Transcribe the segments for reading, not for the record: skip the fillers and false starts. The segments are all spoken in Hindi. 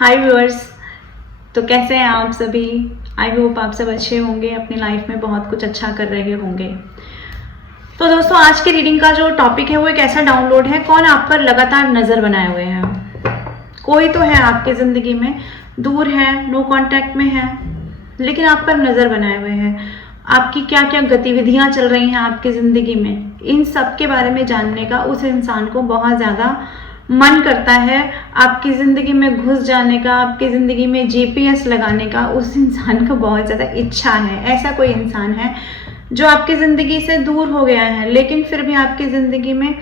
हाय व्यूअर्स, तो कैसे हैं आप सभी। आई होप आप सब अच्छे होंगे, अपनी लाइफ में बहुत कुछ अच्छा कर रहे होंगे। तो दोस्तों, आज की रीडिंग का जो टॉपिक है वो एक ऐसा डाउनलोड है, कौन आप पर लगातार नज़र बनाए हुए हैं। कोई तो है आपकी ज़िंदगी में, दूर है, नो कांटेक्ट में है, लेकिन आप पर नज़र बनाए हुए हैं। आपकी क्या क्या गतिविधियां चल रही हैं आपकी ज़िंदगी में, इन सब के बारे में जानने का उस इंसान को बहुत ज़्यादा मन करता है। आपकी ज़िंदगी में घुस जाने का, आपकी ज़िंदगी में जीपीएस लगाने का उस इंसान को बहुत ज़्यादा इच्छा है। ऐसा कोई इंसान है जो आपकी ज़िंदगी से दूर हो गया है, लेकिन फिर भी आपकी ज़िंदगी में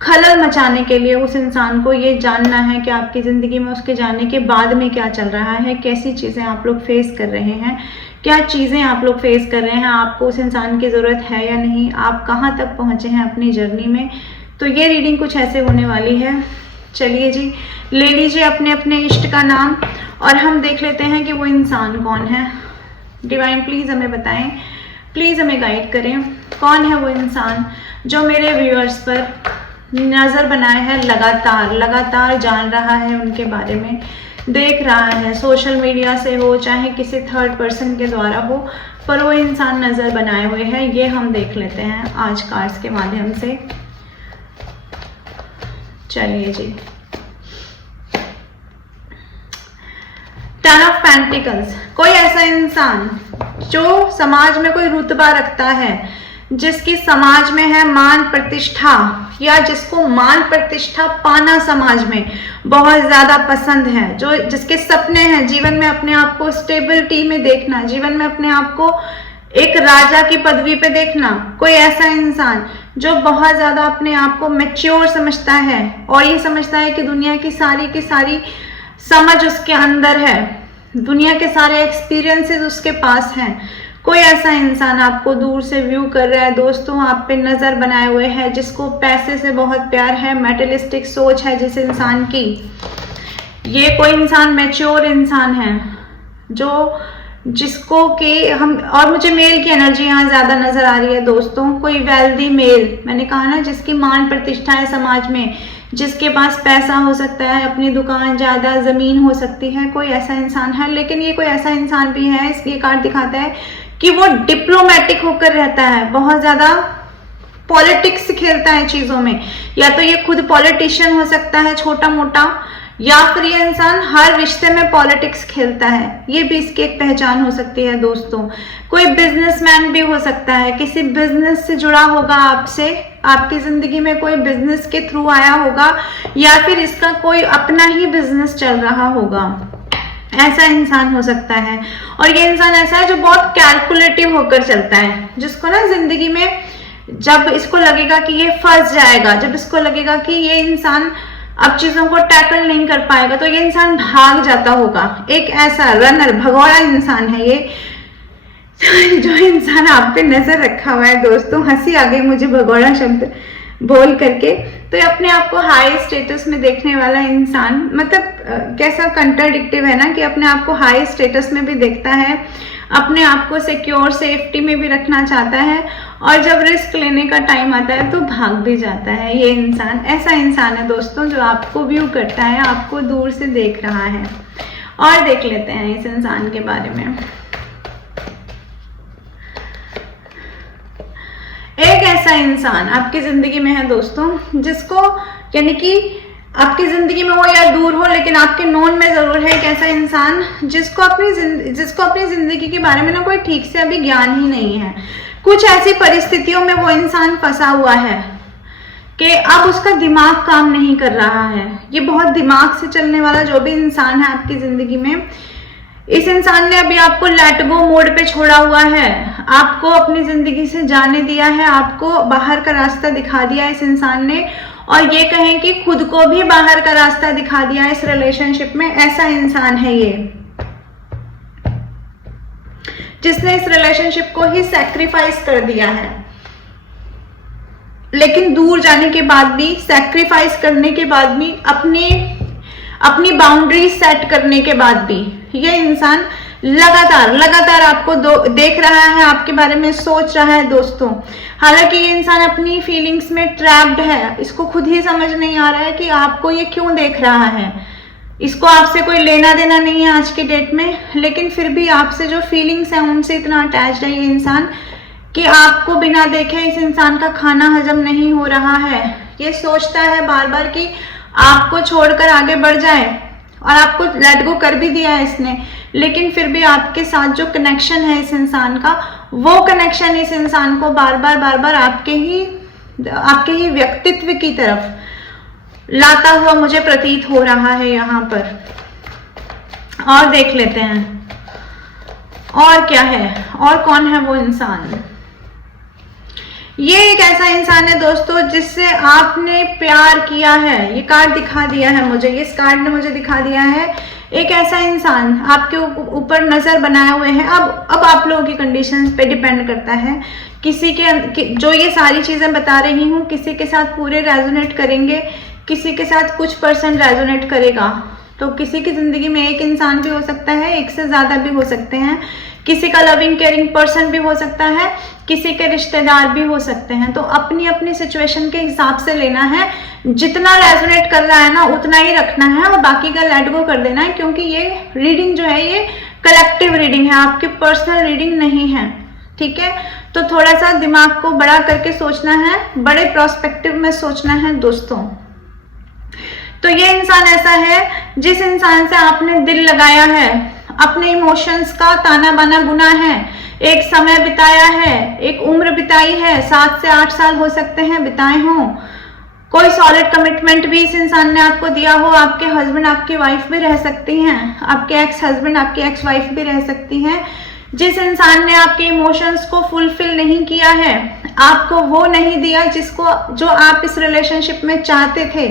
खलल मचाने के लिए उस इंसान को ये जानना है कि आपकी ज़िंदगी में उसके जाने के बाद में क्या चल रहा है, कैसी चीज़ें आप लोग फेस कर रहे हैं, क्या चीज़ें आप लोग फेस कर रहे हैं, आपको उस इंसान की ज़रूरत है या नहीं, आप कहाँ तक पहुँचे हैं अपनी जर्नी में। तो ये रीडिंग कुछ ऐसे होने वाली है। चलिए जी, ले लीजिए अपने अपने इष्ट का नाम और हम देख लेते हैं कि वो इंसान कौन है। डिवाइन प्लीज़ हमें बताएं, प्लीज़ हमें गाइड करें, कौन है वो इंसान जो मेरे व्यूअर्स पर नज़र बनाए है, लगातार जान रहा है उनके बारे में, देख रहा है, सोशल मीडिया से हो चाहे किसी थर्ड पर्सन के द्वारा हो, पर वो इंसान नज़र बनाए हुए है। ये हम देख लेते हैं आज कार्ड्स के माध्यम से। चलिए जी, टेन ऑफ पेंटिकल्स। कोई ऐसा इंसान जो समाज में कोई रुतबा रखता है, जिसकी समाज में है मान प्रतिष्ठा, या जिसको मान प्रतिष्ठा पाना समाज में बहुत ज्यादा पसंद है, जो जिसके सपने हैं जीवन में अपने आप को स्टेबिलिटी में देखना, जीवन में अपने आप को एक राजा की पदवी पे देखना। कोई ऐसा इंसान जो बहुत ज्यादा अपने आप को मैच्योर समझता है और ये समझता है कि दुनिया की सारी समझ उसके अंदर है, दुनिया के सारे एक्सपीरियंसेस उसके पास हैं। कोई ऐसा इंसान आपको दूर से व्यू कर रहा है दोस्तों, आप पे नजर बनाए हुए है, जिसको पैसे से बहुत प्यार है, मेटलिस्टिक सोच है जिस इंसान की। ये कोई इंसान मैच्योर इंसान है जो जिसको कि हम, और मुझे मेल की एनर्जी यहाँ ज्यादा नजर आ रही है दोस्तों। कोई वेल्दी मेल, मैंने कहा ना, जिसकी मान प्रतिष्ठा है समाज में, जिसके पास पैसा हो सकता है, अपनी दुकान, ज्यादा जमीन हो सकती है, कोई ऐसा इंसान है। लेकिन ये कोई ऐसा इंसान भी है, ये कार्ड दिखाता है कि वो डिप्लोमेटिक होकर रहता है, बहुत ज्यादा पॉलिटिक्स खेलता है चीजों में। या तो ये खुद पॉलिटिशियन हो सकता है छोटा मोटा, या फिर ये इंसान हर रिश्ते में पॉलिटिक्स खेलता है, ये भी इसकी एक पहचान हो सकती है दोस्तों। कोई बिजनेसमैन भी हो सकता है, किसी बिजनेस से जुड़ा होगा आपसे, आपकी जिंदगी में कोई बिजनेस के थ्रू आया होगा, या फिर इसका कोई अपना ही बिजनेस चल रहा होगा, ऐसा इंसान हो सकता है। और ये इंसान ऐसा है जो बहुत कैलकुलेटिव होकर चलता है, जिसको ना जिंदगी में जब इसको लगेगा कि ये फंस जाएगा, जब इसको लगेगा कि ये इंसान अब चीजों को टैकल नहीं कर पाएगा, तो ये इंसान भाग जाता होगा। एक ऐसा रनर, भगौड़ा इंसान है ये, जो इंसान आप पे नजर रखा हुआ है दोस्तों। हंसी आ गई मुझे भगौड़ा शब्द बोल करके। तो अपने आप को हाई स्टेटस में देखने वाला इंसान, मतलब कैसा कंट्राडिक्टिव है ना, कि अपने आप को हाई स्टेटस में भी देखता है, अपने आप को सिक्योर सेफ्टी में भी रखना चाहता है, और जब रिस्क लेने का टाइम आता है तो भाग भी जाता है। ये इंसान ऐसा इंसान है दोस्तों जो आपको व्यू करता है, आपको दूर से देख रहा है। और देख लेते हैं इस इंसान के बारे में। एक ऐसा इंसान आपकी जिंदगी में है दोस्तों, जिसको, यानी कि आपकी जिंदगी में हो या दूर हो, लेकिन आपके नोन में जरूर है एक ऐसा इंसान जिसको अपनी जिंदगी के बारे में ना कोई ठीक से अभी ज्ञान ही नहीं है। कुछ ऐसी परिस्थितियों में वो इंसान फंसा हुआ है कि अब उसका दिमाग काम नहीं कर रहा है। ये बहुत दिमाग से चलने वाला जो भी इंसान है आपकी जिंदगी में, इस इंसान ने अभी आपको लेट गो मोड पे छोड़ा हुआ है, आपको अपनी जिंदगी से जाने दिया है, आपको बाहर का रास्ता दिखा दिया इस इंसान ने, और ये कहें कि खुद को भी बाहर का रास्ता दिखा दिया इस रिलेशनशिप में। ऐसा इंसान है ये, जिसने इस रिलेशनशिप को ही सैक्रिफाइस कर दिया है। लेकिन दूर जाने के बाद भी, सैक्रिफाइस करने के बाद भी, अपनी बाउंड्री सेट करने के बाद भी, ये इंसान लगातार आपको देख रहा है, आपके बारे में सोच रहा है दोस्तों। हालांकि ये इंसान अपनी फीलिंग्स में ट्रैप्ड है, इसको खुद ही समझ नहीं आ रहा है कि आपको ये क्यों देख रहा है। इसको आपसे कोई लेना देना नहीं है आज के डेट में, लेकिन फिर भी आपसे जो फीलिंग्स हैं उनसे इतना अटैच्ड है ये इंसान कि आपको बिना देखे इस इंसान का खाना हजम नहीं हो रहा है। ये सोचता है बार बार कि आपको छोड़कर आगे बढ़ जाए, और आपको लेट गो कर भी दिया है इसने, लेकिन फिर भी आपके साथ जो कनेक्शन है इस इंसान का, वो कनेक्शन इस इंसान को बार बार आपके ही व्यक्तित्व की तरफ लाता हुआ मुझे प्रतीत हो रहा है यहाँ पर। और देख लेते हैं और क्या है, और कौन है वो इंसान। ये एक ऐसा इंसान है दोस्तों जिससे आपने प्यार किया है। ये कार्ड दिखा दिया है मुझे, इस कार्ड ने मुझे दिखा दिया है एक ऐसा इंसान आपके ऊपर नजर बनाए हुए है। अब आप लोगों की कंडीशंस पे डिपेंड करता है। किसी के जो ये सारी चीजें बता रही हूँ, किसी के साथ पूरे रेजोनेट करेंगे, किसी के साथ कुछ % रेजोनेट करेगा। तो किसी की जिंदगी में एक इंसान भी हो सकता है, एक से ज्यादा भी हो सकते हैं, किसी का लविंग केयरिंग पर्सन भी हो सकता है, किसी के रिश्तेदार भी हो सकते हैं। तो अपनी अपनी सिचुएशन के हिसाब से लेना है, जितना रेजोनेट कर रहा है ना उतना ही रखना है और बाकी का लेट गो कर देना है, क्योंकि ये रीडिंग जो है ये कलेक्टिव रीडिंग है, आपकी पर्सनल रीडिंग नहीं है। ठीक है, तो थोड़ा सा दिमाग को बड़ा करके सोचना है, बड़े प्रोस्पेक्टिव में सोचना है दोस्तों। तो ये इंसान ऐसा है जिस इंसान से आपने दिल लगाया है, अपने इमोशंस का ताना बाना बुना है, एक समय बिताया है, एक उम्र बिताई है, 7 से 8 साल हो सकते हैं बिताए हों। कोई सॉलिड कमिटमेंट भी इस इंसान ने आपको दिया हो। आपके हस्बैंड आपकी वाइफ भी रह सकती हैं, आपके एक्स हस्बैंड आपकी एक्स वाइफ भी रह सकती हैं। जिस इंसान ने आपके इमोशंस को फुलफिल नहीं किया है, आपको वो नहीं दिया जो आप इस रिलेशनशिप में चाहते थे,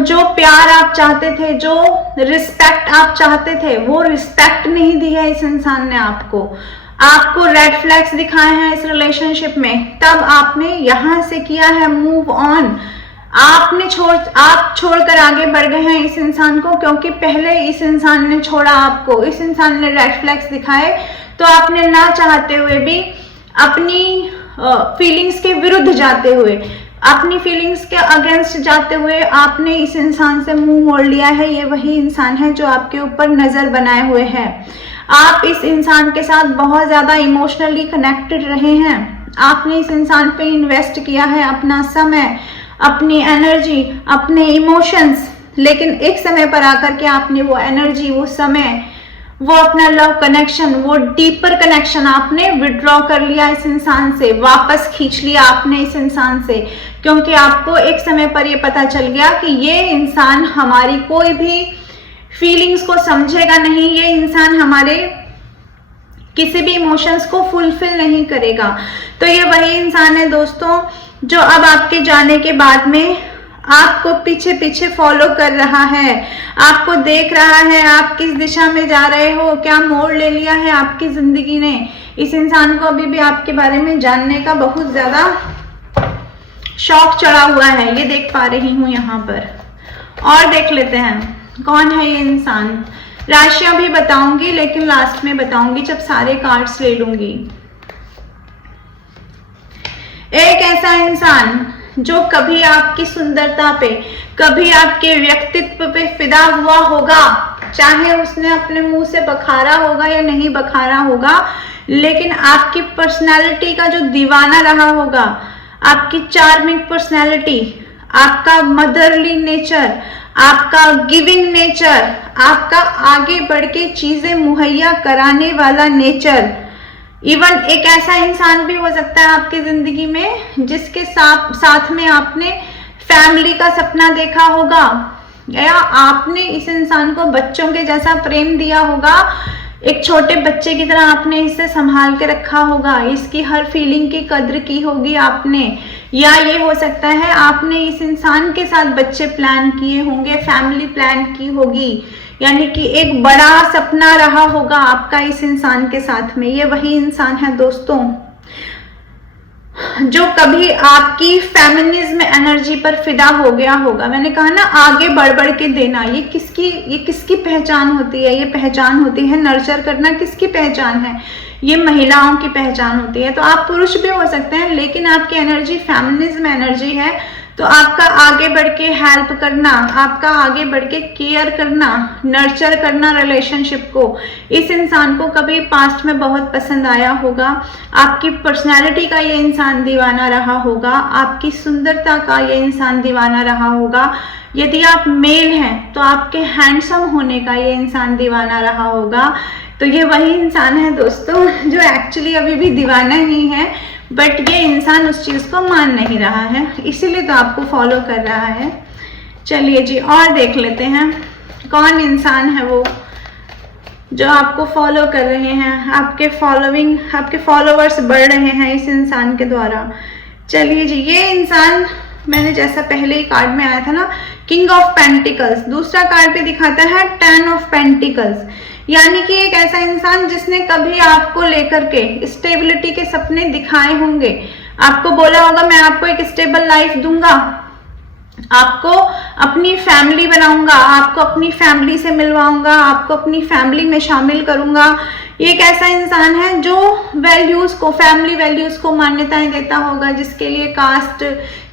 जो प्यार आप चाहते थे, जो रिस्पेक्ट आप चाहते थे, वो रिस्पेक्ट नहीं दी है इस इंसान ने आपको रेड फ्लैग्स दिखाए हैं इस रिलेशनशिप में। तब आपने यहां से किया है मूव ऑन। आप छोड़कर आगे बढ़ गए हैं इस इंसान को, क्योंकि पहले इस इंसान ने छोड़ा आपको, इस इंसान ने रेड फ्लैग्स दिखाए, तो आपने ना चाहते हुए भी अपनी फीलिंग्स के विरुद्ध जाते हुए, अपनी फीलिंग्स के अगेंस्ट जाते हुए आपने इस इंसान से मुंह मोड़ लिया है। ये वही इंसान है जो आपके ऊपर नजर बनाए हुए है। आप इस इंसान के साथ बहुत ज्यादा इमोशनली कनेक्टेड रहे हैं, आपने इस इंसान पे इन्वेस्ट किया है अपना समय, अपनी एनर्जी, अपने इमोशंस, लेकिन एक समय पर आकर के आपने वो एनर्जी, वो समय, वो अपना लव कनेक्शन, वो डीपर कनेक्शन आपने विड्रॉ कर लिया इस इंसान से, वापस खींच लिया आपने इस इंसान से, क्योंकि आपको एक समय पर ये पता चल गया कि ये इंसान हमारी कोई भी फीलिंग्स को समझेगा नहीं, ये इंसान हमारे किसी भी इमोशंस को फुलफिल नहीं करेगा। तो ये वही इंसान है दोस्तों जो अब आपके जाने के बाद में आपको पीछे पीछे फॉलो कर रहा है, आपको देख रहा है आप किस दिशा में जा रहे हो, क्या मोड़ ले लिया है आपकी जिंदगी ने। इस इंसान को अभी भी आपके बारे में जानने का बहुत ज्यादा शौक चढ़ा हुआ है, ये देख पा रही हूं यहाँ पर। और देख लेते हैं कौन है ये इंसान। राशियां भी बताऊंगी, लेकिन लास्ट में बताऊंगी जब सारे कार्ड्स ले लूंगी। एक ऐसा इंसान जो कभी आपकी सुंदरता पे, कभी आपके व्यक्तित्व पे फिदा हुआ होगा, चाहे उसने अपने मुंह से बखारा होगा या नहीं बखारा होगा, लेकिन आपकी पर्सनालिटी का जो दीवाना रहा होगा, आपकी चार्मिंग पर्सनालिटी, आपका मदरली नेचर, आपका गिविंग नेचर, आपका आगे बढ़ के चीजें मुहैया कराने वाला नेचर। इवन एक ऐसा इंसान भी हो सकता है आपकी जिंदगी में जिसके साथ में आपने फैमिली का सपना देखा होगा, या आपने इस इंसान को बच्चों के जैसा प्रेम दिया होगा, एक छोटे बच्चे की तरह आपने इसे संभाल के रखा होगा, इसकी हर फीलिंग की कद्र की होगी आपने। या ये हो सकता है आपने इस इंसान के साथ बच्चे प्लान किए होंगे, फैमिली प्लान की होगी, यानी कि एक बड़ा सपना रहा होगा आपका इस इंसान के साथ में। ये वही इंसान है दोस्तों जो कभी आपकी फेमिनिज्म एनर्जी पर फिदा हो गया होगा। मैंने कहा ना, आगे बढ़ बढ़ के देना, ये किसकी पहचान होती है? ये पहचान होती है नर्चर करना। किसकी पहचान है? ये महिलाओं की पहचान होती है। तो आप पुरुष भी हो सकते हैं, लेकिन आपकी एनर्जी फेमिनिज्म एनर्जी है, तो आपका आगे बढ़ के हेल्प करना, आपका आगे बढ़ के केयर करना, नर्चर करना रिलेशनशिप को, इस इंसान को कभी पास्ट में बहुत पसंद आया होगा। आपकी पर्सनैलिटी का ये इंसान दीवाना रहा होगा, आपकी सुंदरता का ये इंसान दीवाना रहा होगा। यदि आप मेल हैं तो आपके हैंडसम होने का ये इंसान दीवाना रहा होगा। तो ये वही इंसान है दोस्तों जो एक्चुअली अभी भी दीवाना ही है, बट ये इंसान उस चीज़ को मान नहीं रहा है, इसीलिए तो आपको फॉलो कर रहा है। चलिए जी और देख लेते हैं कौन इंसान है वो जो आपको फॉलो कर रहे हैं, आपके फॉलोवर्स बढ़ रहे हैं इस इंसान के द्वारा। चलिए जी, ये इंसान मैंने जैसा पहले ही कार्ड में आया था ना, किंग ऑफ पेंटिकल्स, दूसरा कार्ड पे दिखाता है 10 ऑफ पेंटिकल्स, यानी कि एक ऐसा इंसान जिसने कभी आपको लेकर के स्टेबिलिटी के सपने दिखाए होंगे, आपको बोला होगा मैं आपको एक स्टेबल लाइफ दूंगा, आपको अपनी फैमिली बनाऊंगा, आपको अपनी फैमिली से मिलवाऊंगा, आपको अपनी फैमिली में शामिल करूंगा। ये एक ऐसा इंसान है जो वैल्यूज को, फैमिली वैल्यूज को मान्यताएं देता होगा, जिसके लिए कास्ट,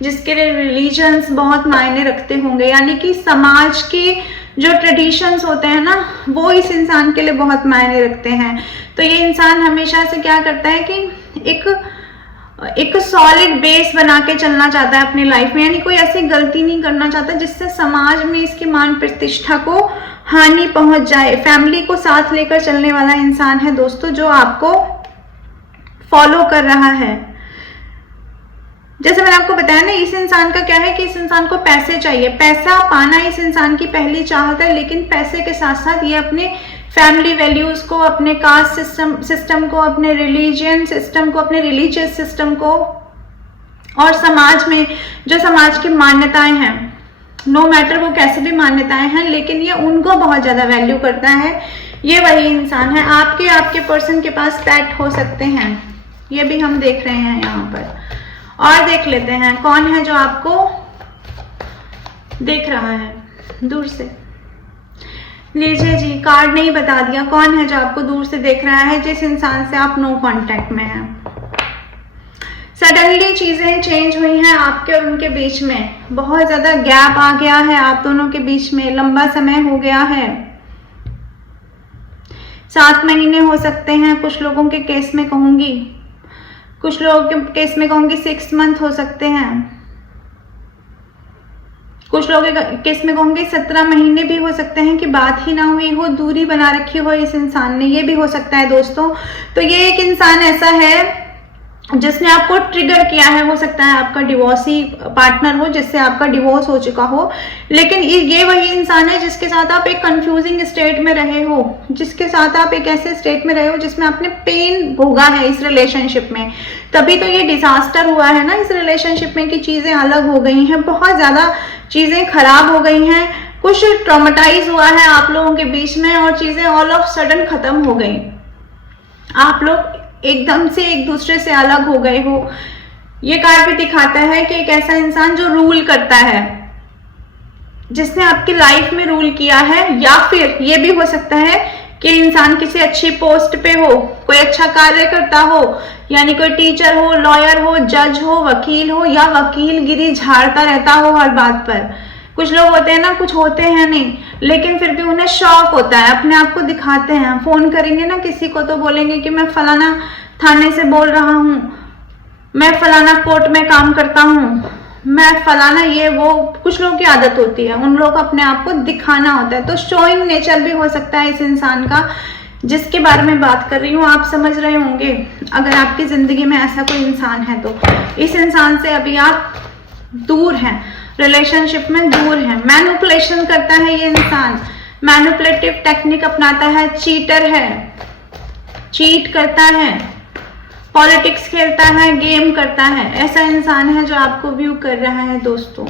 जिसके लिए रिलीजन्स बहुत मायने रखते होंगे, यानी कि समाज के जो ट्रेडिशंस होते हैं ना वो इस इंसान के लिए बहुत मायने रखते हैं। तो ये इंसान हमेशा से क्या करता है कि एक सॉलिड बेस बना के चलना चाहता है अपनी लाइफ में, यानी कोई ऐसी गलती नहीं करना चाहता जिससे समाज में इसकी मान प्रतिष्ठा को हानि पहुंच जाए। फैमिली को साथ लेकर चलने वाला इंसान है दोस्तों जो आपको फॉलो कर रहा है। जैसे मैंने आपको बताया ना, इस इंसान का क्या है कि इस इंसान को पैसे चाहिए, पैसा पाना इस इंसान की पहली चाहत है, लेकिन पैसे के साथ साथ ये अपने फैमिली वैल्यूज को, अपने कास्ट सिस्टम को, अपने रिलीजियन सिस्टम को, अपने रिलीजियस सिस्टम को और समाज में जो समाज की मान्यताएं हैं, नो मैटर वो कैसे भी मान्यताएं हैं, लेकिन ये उनको बहुत ज्यादा वैल्यू करता है। ये वही इंसान है। आपके पर्सन के पास पेट हो सकते हैं, ये भी हम देख रहे हैं यहाँ पर। और देख लेते हैं कौन है जो आपको देख रहा है दूर से। लीजिए जी, कार्ड नहीं बता दिया कौन है जो आपको दूर से देख रहा है, जिस इंसान से आप नो कांटेक्ट में हैं। सडनली चीजें चेंज हुई हैं आपके और उनके बीच में, बहुत ज्यादा गैप आ गया है आप दोनों के बीच में, लंबा समय हो गया है। 7 महीने हो सकते हैं कुछ लोगों के केस में कहूंगी, कुछ लोगों के केस में कहूंगी 6 मंथ हो सकते हैं, कुछ लोगों के केस में कहूंगी 17 महीने भी हो सकते हैं कि बात ही ना हुई हो, दूरी बना रखी हो इस इंसान ने, ये भी हो सकता है दोस्तों। तो ये एक इंसान ऐसा है जिसने आपको ट्रिगर किया है, हो सकता है आपका डिवोर्सी पार्टनर हो जिससे आपका डिवोर्स हो चुका हो, लेकिन ये वही इंसान है जिसके साथ आप एक कंफ्यूजिंग स्टेट में रहे हो, जिसके साथ आप एक ऐसे स्टेट में रहे हो जिसमें आपने पेन भोगा है इस रिलेशनशिप में। तभी तो ये डिजास्टर हुआ है ना इस रिलेशनशिप में कि चीजें अलग हो गई हैं, बहुत ज्यादा चीजें खराब हो गई हैं, कुछ ट्रॉमेटाइज हुआ है आप लोगों के बीच में और चीजें ऑल ऑफ सडन खत्म हो गई, आप लोग एकदम से एक दूसरे से अलग हो गए हो। ये कार्ड भी दिखाता है कि एक ऐसा इंसान जो रूल करता है, जिसने आपकी लाइफ में रूल किया है, या फिर ये भी हो सकता है कि इंसान किसी अच्छी पोस्ट पे हो, कोई अच्छा कार्य करता हो, यानी कोई टीचर हो, लॉयर हो, जज हो, वकील हो, या वकीलगिरी झाड़ता रहता हो हर बात पर। कुछ लोग होते हैं ना, कुछ होते हैं नहीं, लेकिन फिर भी उन्हें शौक होता है, अपने आप को दिखाते हैं। फोन करेंगे ना किसी को तो बोलेंगे कि मैं फलाना थाने से बोल रहा हूँ, मैं फलाना कोर्ट में काम करता हूँ, मैं फलाना ये वो। कुछ लोगों की आदत होती है, उन लोगों को अपने आप को दिखाना होता है। तो शोइंग नेचर भी हो सकता है इस इंसान का, जिसके बारे में बात कर रही हूँ। आप समझ रहे होंगे अगर आपकी जिंदगी में ऐसा कोई इंसान है तो। इस इंसान से अभी आप दूर हैं, रिलेशनशिप में दूर है। मैनिपुलेशन करता है ये इंसान, मैनिपुलेटिव टेक्निक अपनाता है, चीटर है, चीट करता है, पॉलिटिक्स खेलता है, गेम करता है। ऐसा इंसान है जो आपको व्यू कर रहा है दोस्तों,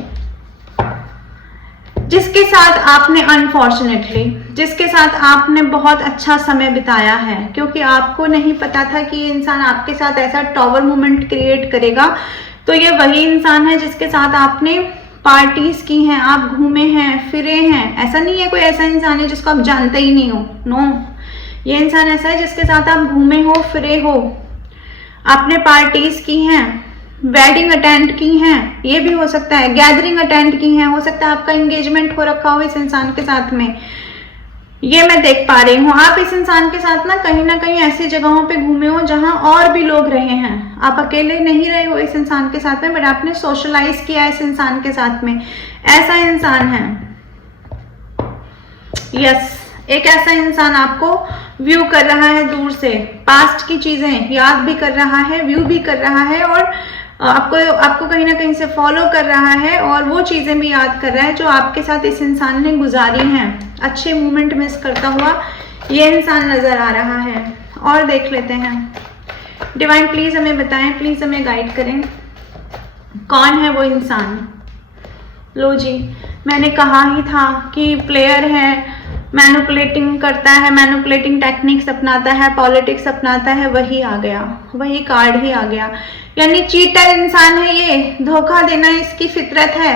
जिसके साथ आपने अनफॉर्चुनेटली, जिसके साथ आपने बहुत अच्छा समय बिताया है, क्योंकि आपको नहीं पता था कि ये इंसान आपके साथ ऐसा टॉवर मोमेंट क्रिएट करेगा। तो ये वही इंसान है जिसके साथ आपने पार्टीज की हैं, आप घूमे हैं, फिरे हैं। ऐसा नहीं है कोई ऐसा इंसान है जिसको आप जानते ही नहीं हो, नो। ये इंसान ऐसा है जिसके साथ आप घूमे हो, फिरे हो, आपने पार्टीज की हैं, वेडिंग अटेंड की हैं, ये भी हो सकता है, गैदरिंग अटेंड की हैं, हो सकता है आपका एंगेजमेंट हो रखा हो इस इंसान के साथ में, ये मैं देख पा रही हूँ। आप इस इंसान के साथ ना कहीं ऐसी जगहों पे घूमे हो जहां और भी लोग रहे हैं, आप अकेले नहीं रहे हो इस इंसान के साथ में, बट आपने सोशलाइज किया इस इंसान के साथ में। ऐसा इंसान है, यस, एक ऐसा इंसान आपको व्यू कर रहा है दूर से, पास्ट की चीजें याद भी कर रहा है, व्यू भी कर रहा है, और आपको कहीं ना कहीं से फॉलो कर रहा है, और वो चीजें भी याद कर रहा है जो आपके साथ इस इंसान ने गुजारी हैं। अच्छे मोमेंट मिस करता हुआ ये इंसान नजर आ रहा है। और देख लेते हैं, डिवाइन प्लीज हमें बताएं, प्लीज हमें गाइड करें, कौन है वो इंसान। लो जी, मैंने कहा ही था कि प्लेयर है, मैनिपुलेटिंग करता है, मैनिपुलेटिंग टेक्निक्स अपनाता है, पॉलिटिक्स अपनाता है, वही आ गया, वही कार्ड ही आ गया। यानी चीटर इंसान है ये, धोखा देना इसकी फितरत है,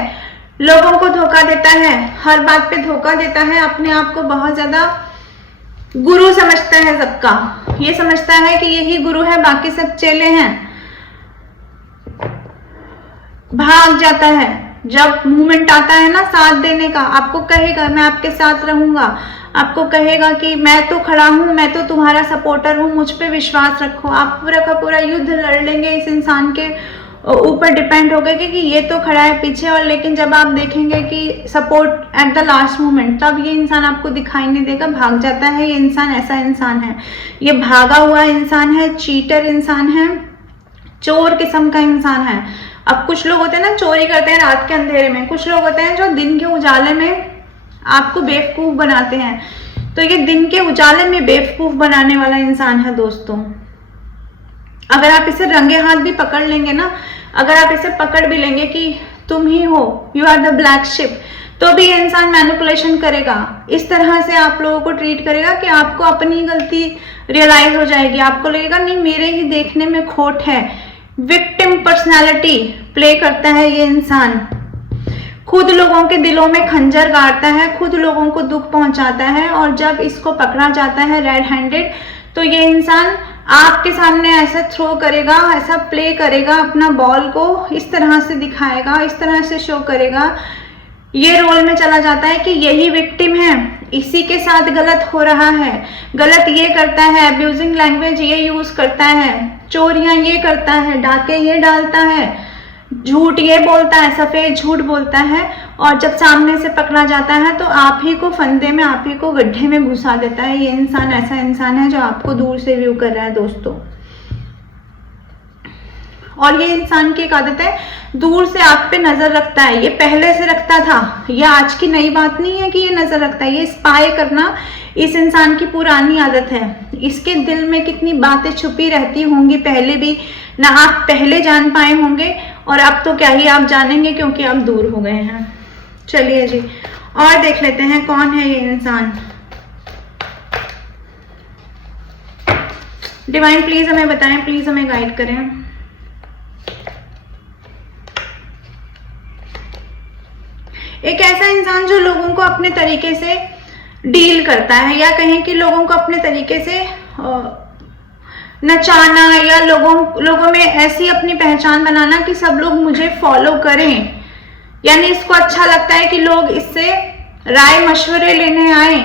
लोगों को धोखा देता है, हर बात पे धोखा देता है, अपने आप को बहुत ज्यादा गुरु समझता है सबका, ये समझता है कि यही गुरु है, बाकी सब चेले हैं। भाग जाता है जब मूवमेंट आता है ना साथ देने का, आपको कहेगा मैं आपके साथ रहूंगा, आपको कहेगा कि मैं तो खड़ा हूं, मैं तो तुम्हारा सपोर्टर हूं, मुझ पे विश्वास रखो। आप पूरा का पूरा युद्ध लड़ लेंगे इस इंसान के ऊपर, डिपेंड होगा कि ये तो खड़ा है पीछे, और लेकिन जब आप देखेंगे कि support at the last moment, तब ये इंसान आपको दिखाई नहीं देगा, भाग जाता है। ये इंसान ऐसा इंसान है, ये भागा हुआ इंसान है, चीटर इंसान है, चोर किस्म का इंसान है। अब कुछ लोग होते हैं ना चोरी करते हैं रात के अंधेरे में, कुछ लोग होते हैं जो दिन के उजाले में आपको बेवकूफ बनाते हैं, तो ये दिन के उजाले में बेवकूफ बनाने वाला इंसान है दोस्तों। अगर आप इसे रंगे हाथ भी पकड़ लेंगे ना, अगर आप इसे पकड़ भी लेंगे कि तुम ही हो, you are the black sheep, तो भी ये इंसान मैनिपुलेशन करेगा, इस तरह से आप लोगों को ट्रीट करेगा कि आपको अपनी गलती रियलाइज हो जाएगी, आपको लगेगा नहीं मेरे ही देखने में खोट है। विक्टिम पर्सनालिटी प्ले करता है ये इंसान, खुद लोगों के दिलों में खंजर गाड़ता है, खुद लोगों को दुख पहुंचाता है, और जब इसको पकड़ा जाता है रेड हैंडेड, तो ये इंसान आपके सामने ऐसा थ्रो करेगा, ऐसा प्ले करेगा, अपना बॉल को इस तरह से दिखाएगा, इस तरह से शो करेगा, ये रोल में चला जाता है कि यही विक्टिम है, इसी के साथ गलत हो रहा है, गलत ये करता है, अब्यूजिंग लैंग्वेज ये यूज करता है, चोरियां ये करता है, डाके ये डालता है, झूठ ये बोलता है, सफेद झूठ बोलता है, और जब सामने से पकड़ा जाता है तो आप ही को फंदे में, आप ही को गड्ढे में घुसा देता है। ये इंसान ऐसा इंसान है जो आपको दूर से व्यू कर रहा है दोस्तों। और ये इंसान की एक आदत है, दूर से आप पे नजर रखता है, ये पहले से रखता था, ये आज की नई बात नहीं है कि ये नजर रखता है, ये स्पाई करना इस इंसान की पुरानी आदत है। इसके दिल में कितनी बातें छुपी रहती होंगी पहले भी, ना आप पहले जान पाए होंगे, और अब तो क्या ही आप जानेंगे क्योंकि आप दूर हो गए हैं। चलिए जी, और देख लेते हैं कौन है ये इंसान। डिवाइन प्लीज हमें बताएं, प्लीज हमें गाइड करें। एक ऐसा इंसान जो लोगों को अपने तरीके से डील करता है, या कहें कि लोगों को अपने तरीके से नचाना, या लोगों में ऐसी अपनी पहचान बनाना कि सब लोग मुझे फॉलो करें। यानी इसको अच्छा लगता है कि लोग इससे राय मशवरे लेने आए,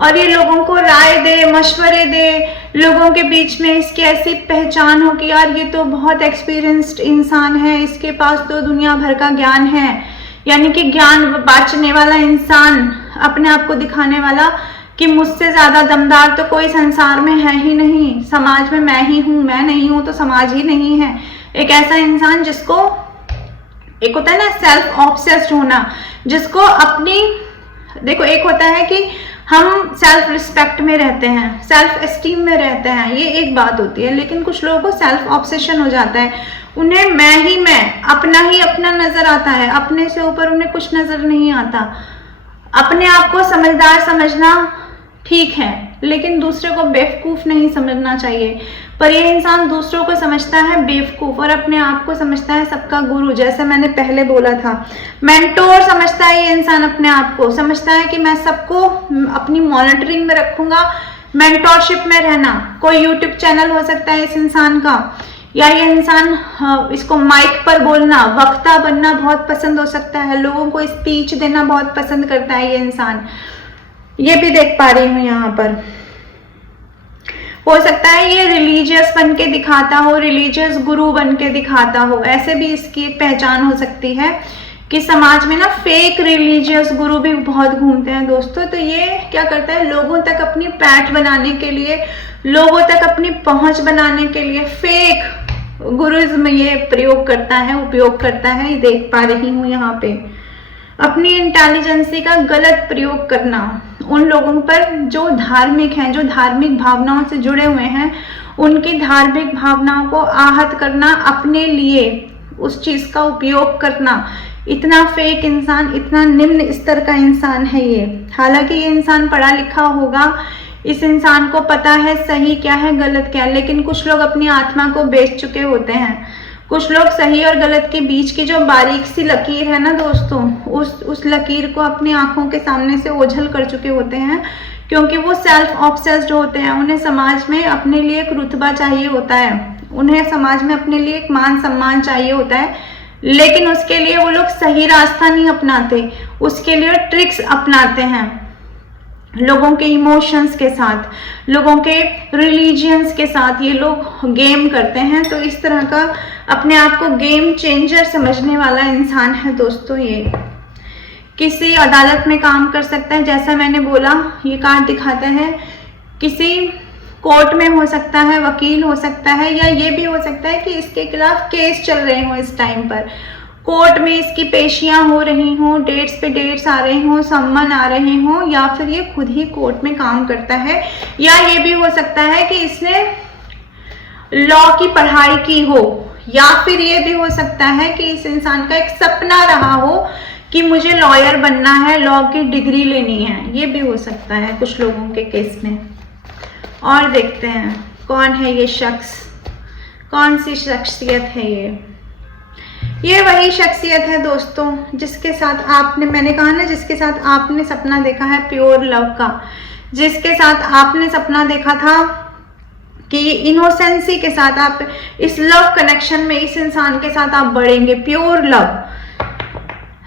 और ये लोगों को राय दे, मशवरे दे, लोगों के बीच में इसकी ऐसी पहचान हो कि यार ये तो बहुत एक्सपीरियंस्ड इंसान है, इसके पास तो दुनिया भर का ज्ञान है, यानी कि ज्ञान बांटने वाला इंसान, अपने आप को दिखाने वाला कि मुझसे ज्यादा दमदार तो कोई संसार में है ही नहीं, समाज में मैं ही हूं, मैं नहीं हूं तो समाज ही नहीं है। एक ऐसा इंसान जिसको, एक होता है ना सेल्फ ऑब्सेस्ड होना, जिसको अपनी, देखो एक होता है कि हम सेल्फ रिस्पेक्ट में रहते हैं, सेल्फ एस्टीम में रहते हैं, ये एक बात होती है, लेकिन कुछ लोगों को सेल्फ ऑब्सेशन हो जाता है, उन्हें मैं ही मैं, अपना ही अपना नजर आता है, अपने से ऊपर उन्हें कुछ नजर नहीं आता। अपने आप को समझदार समझना ठीक है, लेकिन दूसरे को बेवकूफ नहीं समझना चाहिए। पर ये इंसान दूसरों को समझता है बेवकूफ, और अपने आप को समझता है सबका गुरु, जैसे मैंने पहले बोला था, मेंटोर समझता है ये इंसान, अपने आप को समझता है कि मैं सबको अपनी मॉनिटरिंग में रखूंगा, मेंटोरशिप में रहना। कोई यूट्यूब चैनल हो सकता है इस इंसान का, या ये इंसान इसको माइक पर बोलना, वक्ता बनना बहुत पसंद हो सकता है, लोगों को स्पीच देना बहुत पसंद करता है ये इंसान, ये भी देख पा रही हूँ यहाँ पर। हो सकता है ये रिलीजियस बन के दिखाता हो, रिलीजियस गुरु बन के दिखाता हो, ऐसे भी इसकी एक पहचान हो सकती है कि समाज में ना फेक रिलीजियस गुरु भी बहुत घूमते हैं दोस्तों। तो ये क्या करता है, लोगों तक अपनी पैठ बनाने के लिए, लोगों तक अपनी पहुंच बनाने के लिए फेक गुरुज़्म ये प्रयोग करता है, उपयोग करता है, ये देख पा रही हूँ यहाँ पे। अपनी इंटेलिजेंसी का गलत प्रयोग करना उन लोगों पर जो धार्मिक हैं, जो धार्मिक भावनाओं से जुड़े हुए हैं, उनकी धार्मिक भावनाओं को आहत करना, अपने लिए उस चीज का उपयोग करना। इतना फेक इंसान, इतना निम्न स्तर का इंसान है ये। हालांकि ये इंसान पढ़ा लिखा होगा, इस इंसान को पता है सही क्या है गलत क्या है, लेकिन कुछ लोग अपनी आत्मा को बेच चुके होते हैं। कुछ लोग सही और गलत के बीच की जो बारीक सी लकीर है ना दोस्तों, उस लकीर को अपनी आंखों के सामने से ओझल कर चुके होते हैं, क्योंकि वो सेल्फ ऑब्सेस्ड होते हैं। उन्हें समाज में अपने लिए एक रुतबा चाहिए होता है, उन्हें समाज में अपने लिए एक मान सम्मान चाहिए होता है, लेकिन उसके लिए वो लोग सही रास्ता नहीं अपनाते, उसके लिए ट्रिक्स अपनाते हैं, लोगों के इमोशंस के साथ, लोगों के रिलीजियंस के साथ ये लोग गेम करते हैं। तो इस तरह का अपने आप को गेम चेंजर समझने वाला इंसान है दोस्तों ये। किसी अदालत में काम कर सकता है, जैसा मैंने बोला ये कार्ड दिखाता है, किसी कोर्ट में हो सकता है, वकील हो सकता है, या ये भी हो सकता है कि इसके खिलाफ केस चल रहे हो, इस टाइम पर कोर्ट में इसकी पेशियां हो रही हों, डेट्स पे डेट्स आ रहे हों, सम्मन आ रहे हों, या फिर ये खुद ही कोर्ट में काम करता है, या ये भी हो सकता है कि इसने लॉ की पढ़ाई की हो, या फिर ये भी हो सकता है कि इस इंसान का एक सपना रहा हो कि मुझे लॉयर बनना है, लॉ की डिग्री लेनी है, ये भी हो सकता है कुछ लोगों के केस में। और देखते हैं कौन है ये शख्स, कौन सी शख्सियत है ये वही शख्सियत है दोस्तों जिसके साथ आपने, मैंने कहा ना, जिसके साथ आपने सपना देखा है प्योर लव का, जिसके साथ आपने सपना देखा था कि इनोसेंसी के साथ आप इस लव कनेक्शन में इस इंसान के साथ आप बढ़ेंगे, प्योर लव,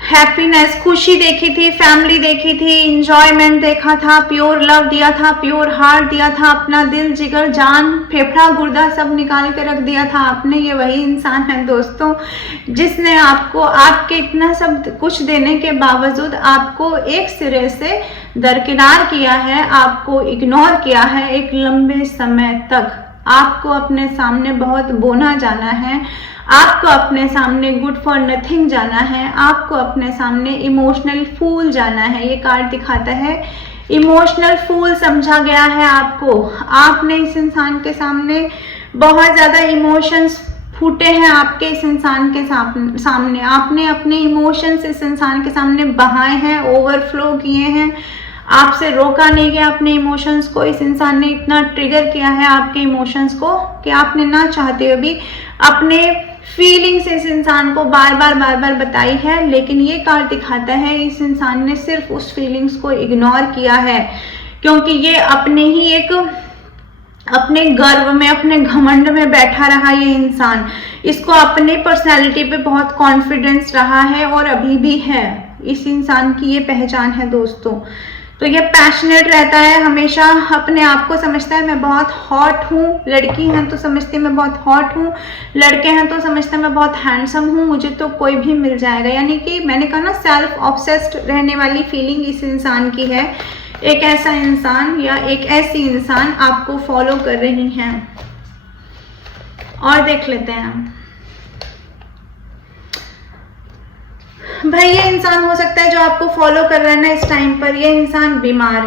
हैप्पीनेस, खुशी देखी थी, फैमिली देखी थी, इंजॉयमेंट देखा था, प्योर लव दिया था, प्योर हार्ट दिया था, अपना दिल, जिगर, जान, फेफड़ा, गुर्दा सब निकाल के रख दिया था आपने। ये वही इंसान है दोस्तों जिसने आपको, आपके इतना सब कुछ देने के बावजूद आपको एक सिरे से दरकिनार किया है, आपको इग्नोर किया है एक लंबे समय तक। आपको अपने सामने बहुत बोना जाना है, आपको अपने सामने गुड फॉर नथिंग जाना है, आपको अपने सामने इमोशनल फूल जाना है। ये कार्ड दिखाता है इमोशनल फूल समझा गया है आपको। आपने इस इंसान के सामने बहुत ज़्यादा इमोशंस फूटे हैं, आपके इस इंसान के सामने आपने अपने इमोशंस इस इंसान के सामने बहाए हैं, ओवरफ्लो किए हैं, आपसे रोका नहीं गया अपने इमोशंस को। इस इंसान ने इतना ट्रिगर किया है आपके इमोशंस को कि आपने ना चाहते हुए भी अपने फीलिंग्स इस इंसान को बार बार बताई है, लेकिन ये कार्ड दिखाता है इस इंसान ने सिर्फ उस फीलिंग्स को इग्नोर किया है, क्योंकि ये अपने ही एक अपने गर्व में, अपने घमंड में बैठा रहा ये इंसान। इसको अपने पर्सनैलिटी पे बहुत कॉन्फिडेंस रहा है और अभी भी है। इस इंसान की ये पहचान है दोस्तों। तो ये पैशनेट रहता है, हमेशा अपने आप को समझता है मैं बहुत हॉट हूँ, लड़की हैं तो समझती है मैं बहुत हॉट हूँ, लड़के हैं तो समझते हैं मैं बहुत हैंडसम हूँ, मुझे तो कोई भी मिल जाएगा। यानी कि मैंने कहा ना, सेल्फ ऑब्सेस्ड रहने वाली फीलिंग इस इंसान की है। एक ऐसा इंसान या एक ऐसी इंसान आपको फॉलो कर रही हैं। और देख लेते हैं भाई, ये इंसान हो सकता है जो आपको फॉलो कर रहा है ना इस टाइम पर, ये इंसान बीमार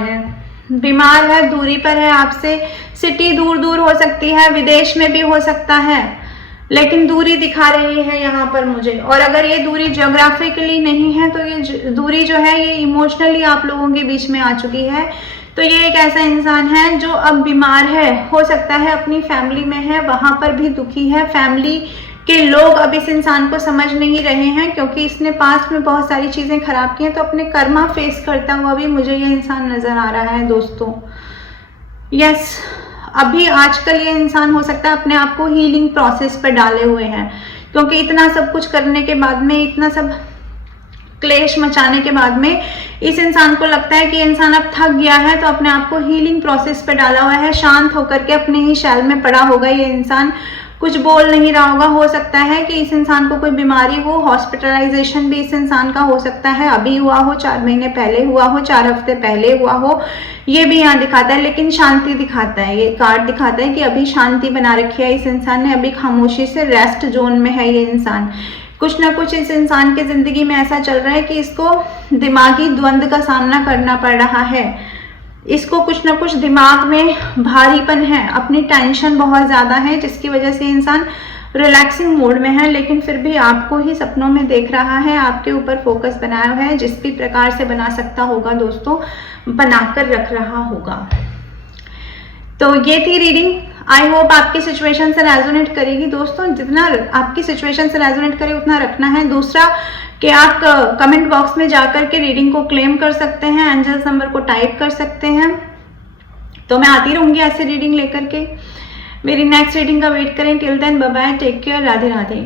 है, दूरी पर है आपसे, सिटी दूर दूर हो सकती है, विदेश में भी हो सकता है, लेकिन दूरी दिखा रही है यहाँ पर मुझे। और अगर ये दूरी ज्योग्राफिकली नहीं है तो ये दूरी जो है ये इमोशनली आप लोगों के बीच में आ चुकी है। तो ये एक ऐसा इंसान है जो अब बीमार है, हो सकता है अपनी फैमिली में है, वहां पर भी दुखी है, फैमिली के लोग अब इस इंसान को समझ नहीं रहे हैं क्योंकि इसने पास्ट में बहुत सारी चीजें खराब की हैं। तो अपने कर्मा फेस करता हुआ भी मुझे ये इंसान नजर आ रहा है दोस्तों। यस, अभी आजकल ये इंसान हो सकता है अपने आप को हीलिंग प्रोसेस पर डाले हुए हैं, क्योंकि इतना सब कुछ करने के बाद में, इतना सब क्लेश मचाने के बाद में इस इंसान को लगता है कि इंसान अब थक गया है, तो अपने आप को हीलिंग प्रोसेस पे डाला हुआ है, शांत होकर के अपने ही शैल में पड़ा होगा ये इंसान, कुछ बोल नहीं रहा होगा। हो सकता है कि इस इंसान को कोई बीमारी हो, हॉस्पिटलाइजेशन भी इस इंसान का हो सकता है, अभी हुआ हो, 4 महीने पहले हुआ हो, 4 हफ्ते पहले हुआ हो, ये भी यहाँ दिखाता है। लेकिन शांति दिखाता है, ये कार्ड दिखाता है कि अभी शांति बना रखी है इस इंसान ने, अभी खामोशी से रेस्ट जोन में है ये इंसान। कुछ ना कुछ इस इंसान की जिंदगी में ऐसा चल रहा है कि इसको दिमागी द्वंद का सामना करना पड़ रहा है, इसको कुछ ना कुछ दिमाग में भारीपन है, अपनी टेंशन बहुत ज्यादा है, जिसकी वजह से इंसान रिलैक्सिंग मोड में है, लेकिन फिर भी आपको ही सपनों में देख रहा है, आपके ऊपर फोकस बनाया हुआ है, जिस भी प्रकार से बना सकता होगा दोस्तों बनाकर रख रहा होगा। तो ये थी रीडिंग, आई होप आपकी सिचुएशन से रेजोनेट करेगी दोस्तों, जितना आपकी सिचुएशन से रेजोनेट करे उतना रखना है। दूसरा कि आप कमेंट बॉक्स में जाकर के रीडिंग को क्लेम कर सकते हैं, एंजल्स नंबर को टाइप कर सकते हैं, तो मैं आती रहूंगी ऐसे रीडिंग लेकर के। मेरी नेक्स्ट रीडिंग का वेट करें, till then bye bye, take care, Radhe Radhe.